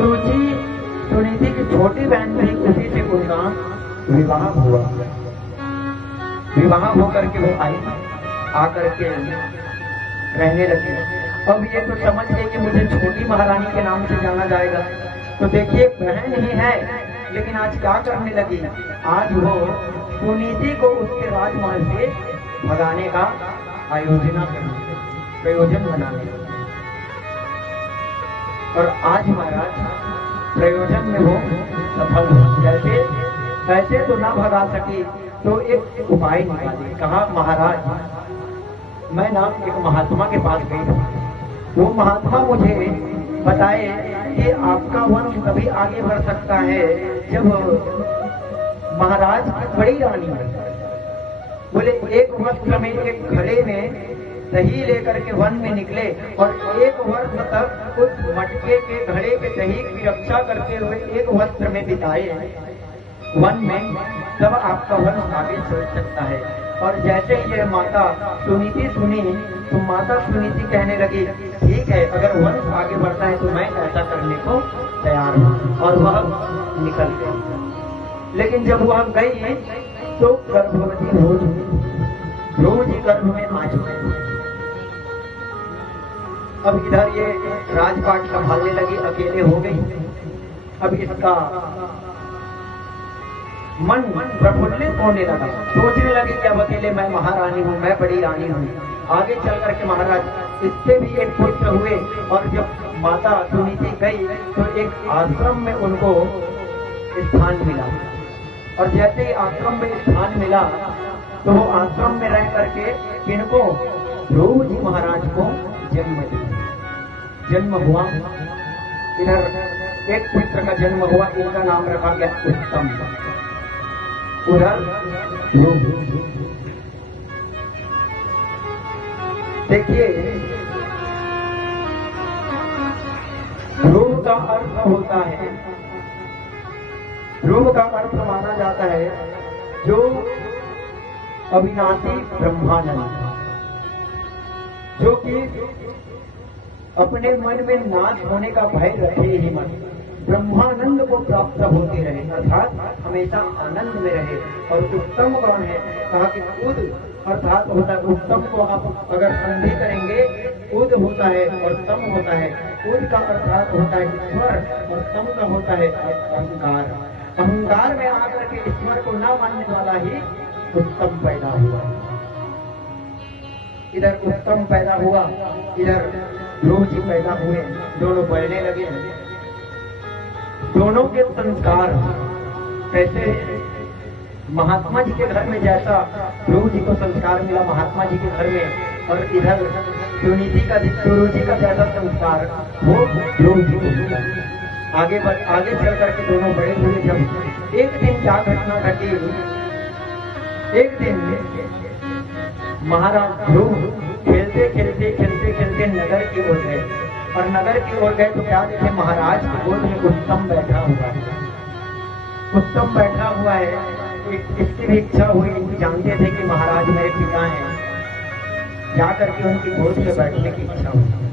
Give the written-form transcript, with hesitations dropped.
सुनीति की छोटी बहन थी, उसी से उनका विवाह हुआ। विवाह होकर के वो आई, आकर के रहने लगी। अब ये तो समझ गई कि मुझे छोटी महारानी के नाम से जाना जाएगा। तो देखिए बहन ही है, लेकिन आज क्या करने लगी, आज वो सुनीति को उसके राजमहल से भगाने का प्रयोजन बनाने लगी। और आज महाराज प्रयोजन में वो सफल हो। जैसे ऐसे तो ना भगा सकी, तो एक उपाय निकाली। कहा महाराज, मैं ना एक महात्मा के पास गई थी। वो महात्मा मुझे बताए कि आपका वंश तभी आगे बढ़ सकता है जब महाराज की बड़ी रानी है। बोले एक वस्त्र में, एक घड़े में दही लेकर के वन में निकले और एक वर्ष तक उस मटके के घड़े के दही की रक्षा करते हुए एक वस्त्र में बिताए वन में, तब आपका वंश आगे चल सकता है। और जैसे ये माता सुनीति सुनी, तो माता सुनीति कहने लगी, ठीक है, अगर वंश आगे बढ़ता है तो मैं ऐसा करने को तैयार हूँ। और वह निकल गई। लेकिन जब वह गई तो गर्भवती रोज ही गर्भ में आ चुके। अब इधर ये राजपाट संभालने लगी, अकेले हो गई। अब इसका मन प्रफुल्लित होने लगा, सोचने लगी कि अब अकेले मैं महारानी हूँ, मैं बड़ी रानी हूँ। आगे चल करके महाराज इससे भी एक पुत्र हुए। और जब माता सुनीति गई तो एक आश्रम में उनको स्थान मिला। और जैसे ही आश्रम में स्थान मिला तो वो आश्रम में रह करके इनको ध्रुव जी महाराज को जन्म हुआ। इधर एक पुत्र का जन्म हुआ, इनका नाम रखा गया उत्तम। उधर देखिए ध्रुव का अर्थ होता है, ध्रुव का अर्थ माना जाता है जो अविनाशी ब्रह्मानंद, जो कि अपने मन में नाश होने का भय रखे ही मत, ब्रह्मानंद को प्राप्त होते रहे, अर्थात हमेशा आनंद में रहे। और उत्तम कौन है, कहा कि उद अर्थात होता है, उत्तम को आप अगर संधि करेंगे, उद होता है और तम होता है। उद का अर्थात होता है ईश्वर और तम का होता है अहंकार। अहंकार में आकर के ईश्वर को न मानने वाला ही उत्तम पैदा हुआ। इधर उत्तम पैदा हुआ, इधर ध्रुव जी पैदा हुए, दोनों बढ़ने लगे। दोनों के संस्कार कैसे, महात्मा जी के घर में जैसा ध्रुव जी को संस्कार मिला महात्मा जी के घर में, और इधर सुनीति का गुरु जी का जैसा संस्कार वो ध्रुव जी को मिला। आगे चल करके दोनों बड़े हुए। जब एक दिन क्या घटना घटी, एक दिन महाराज ध्रुव खेलते खेलते नगर की ओर गए। और नगर की ओर गए तो क्या देखे, महाराज की गोद में उत्तम बैठा हुआ है। उत्तम बैठा हुआ है, तो इसकी भी इच्छा हुई, जानते थे कि महाराज मेरे पिता हैं, जाकर के उनकी गोद में बैठने की इच्छा हुई।